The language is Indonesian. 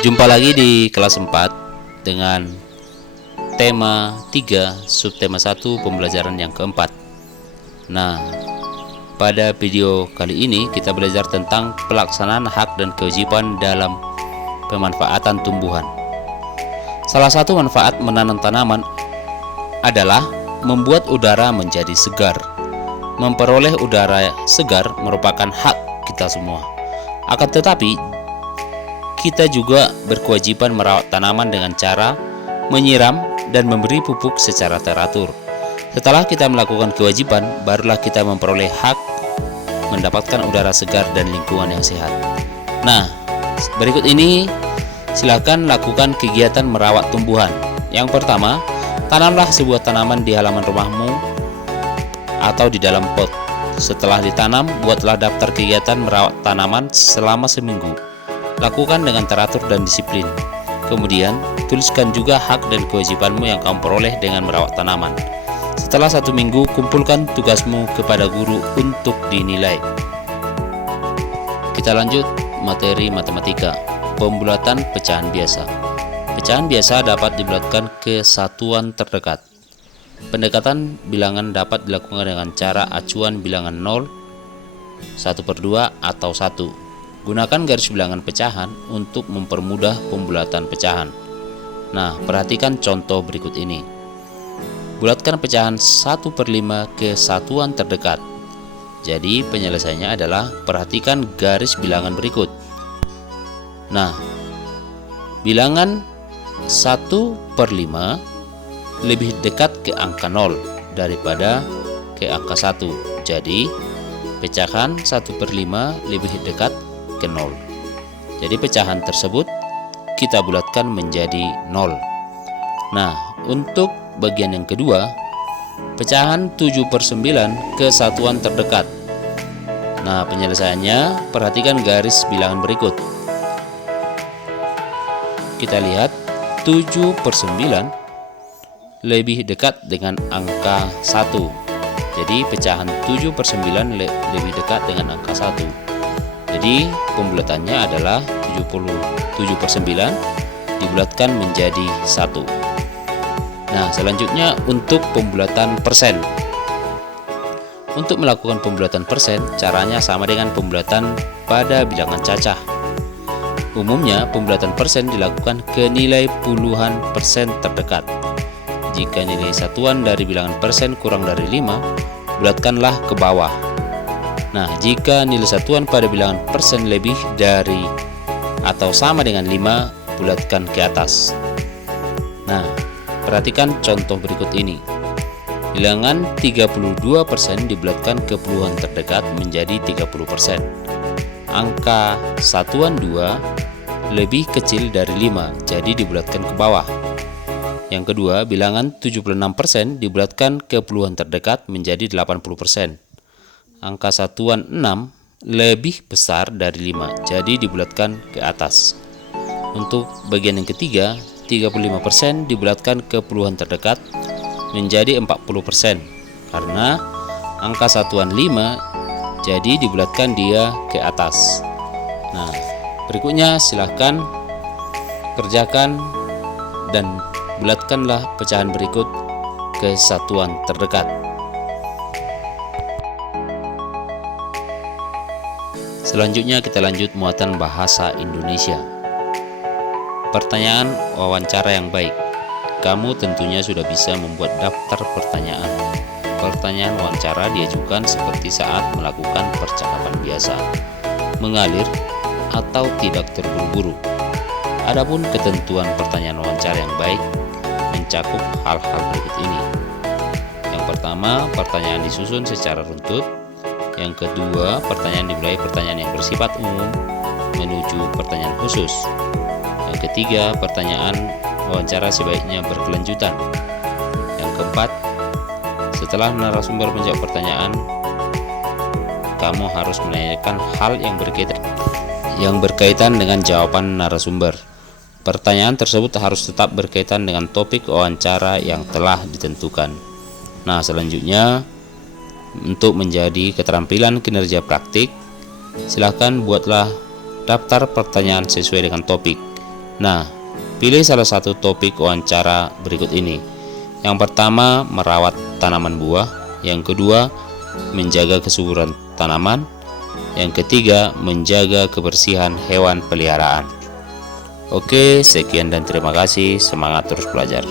Jumpa lagi di kelas 4 dengan tema 3, subtema 1, pembelajaran yang keempat. Nah, pada video kali ini kita belajar tentang pelaksanaan hak dan kewajiban dalam pemanfaatan tumbuhan. Salah satu manfaat menanam tanaman adalah membuat udara menjadi segar. Memperoleh udara segar merupakan hak kita semua. Akan tetapi, kita juga berkewajiban merawat tanaman dengan cara menyiram dan memberi pupuk secara teratur. Setelah kita melakukan kewajiban, barulah kita memperoleh hak mendapatkan udara segar dan lingkungan yang sehat. Nah, berikut ini silakan lakukan kegiatan merawat tumbuhan. Yang pertama, tanamlah sebuah tanaman di halaman rumahmu atau di dalam pot. Setelah ditanam, buatlah daftar kegiatan merawat tanaman selama seminggu. Lakukan dengan teratur dan disiplin. Kemudian, tuliskan juga hak dan kewajibanmu yang kamu peroleh dengan merawat tanaman. Setelah 1 minggu, kumpulkan tugasmu kepada guru untuk dinilai. Kita lanjut materi matematika. Pembulatan pecahan biasa. Pecahan biasa dapat dibulatkan ke satuan terdekat. Pendekatan bilangan dapat dilakukan dengan cara acuan bilangan 0, 1/2 atau 1. Gunakan garis bilangan pecahan untuk mempermudah pembulatan pecahan. Nah, perhatikan contoh berikut ini. Bulatkan pecahan 1/5 ke satuan terdekat. Jadi penyelesaiannya adalah perhatikan garis bilangan berikut. Nah, bilangan 1/5 lebih dekat ke angka 0 daripada ke angka 1. Jadi pecahan 1/5 lebih dekat ke 0. Jadi pecahan tersebut kita bulatkan menjadi 0. Nah, untuk bagian yang kedua, pecahan 7/9 ke satuan terdekat. Nah, penyelesaiannya perhatikan garis bilangan berikut. Kita lihat 7/9 lebih dekat dengan angka 1. Jadi pecahan 7/9 lebih dekat dengan angka 1. Jadi pembulatannya adalah 7/9 dibulatkan menjadi 1. Nah, selanjutnya untuk pembulatan persen. Untuk melakukan pembulatan persen, caranya sama dengan pembulatan pada bilangan cacah. Umumnya pembulatan persen dilakukan ke nilai puluhan persen terdekat. Jika nilai satuan dari bilangan persen kurang dari 5, bulatkanlah ke bawah. Nah, jika nilai satuan pada bilangan persen lebih dari atau sama dengan 5, bulatkan ke atas. Nah, perhatikan contoh berikut ini. Bilangan 32% dibulatkan ke puluhan terdekat menjadi 30%. Angka satuan 2 lebih kecil dari 5, jadi dibulatkan ke bawah. Yang kedua, bilangan 76% dibulatkan ke puluhan terdekat menjadi 80%. Angka satuan 6 lebih besar dari 5, jadi dibulatkan ke atas. Untuk bagian yang ketiga, 35% dibulatkan ke puluhan terdekat menjadi 40%. Karena angka satuan 5, jadi dibulatkan dia ke atas. Nah, berikutnya silahkan kerjakan dan bulatkanlah pecahan berikut ke satuan terdekat. Selanjutnya kita lanjut muatan bahasa Indonesia. Pertanyaan wawancara yang baik. Kamu tentunya sudah bisa membuat daftar pertanyaan. Pertanyaan wawancara diajukan seperti saat melakukan percakapan biasa, mengalir atau tidak terburu-buru. Adapun ketentuan pertanyaan wawancara yang baik mencakup hal-hal berikut ini. Yang pertama, pertanyaan disusun secara runtut. Yang kedua, pertanyaan dimulai pertanyaan yang bersifat umum menuju pertanyaan khusus. Yang ketiga, pertanyaan wawancara sebaiknya berkelanjutan. Yang keempat, setelah narasumber menjawab pertanyaan, kamu harus menanyakan hal yang berkaitan dengan jawaban narasumber. Pertanyaan tersebut harus tetap berkaitan dengan topik wawancara yang telah ditentukan. Nah, selanjutnya untuk menjadi keterampilan kinerja praktik, silakan buatlah daftar pertanyaan sesuai dengan topik. Nah, pilih salah satu topik wawancara berikut ini. Yang pertama, merawat tanaman buah. Yang kedua, menjaga kesuburan tanaman. Yang ketiga, menjaga kebersihan hewan peliharaan. Oke, sekian dan terima kasih. Semangat terus belajar.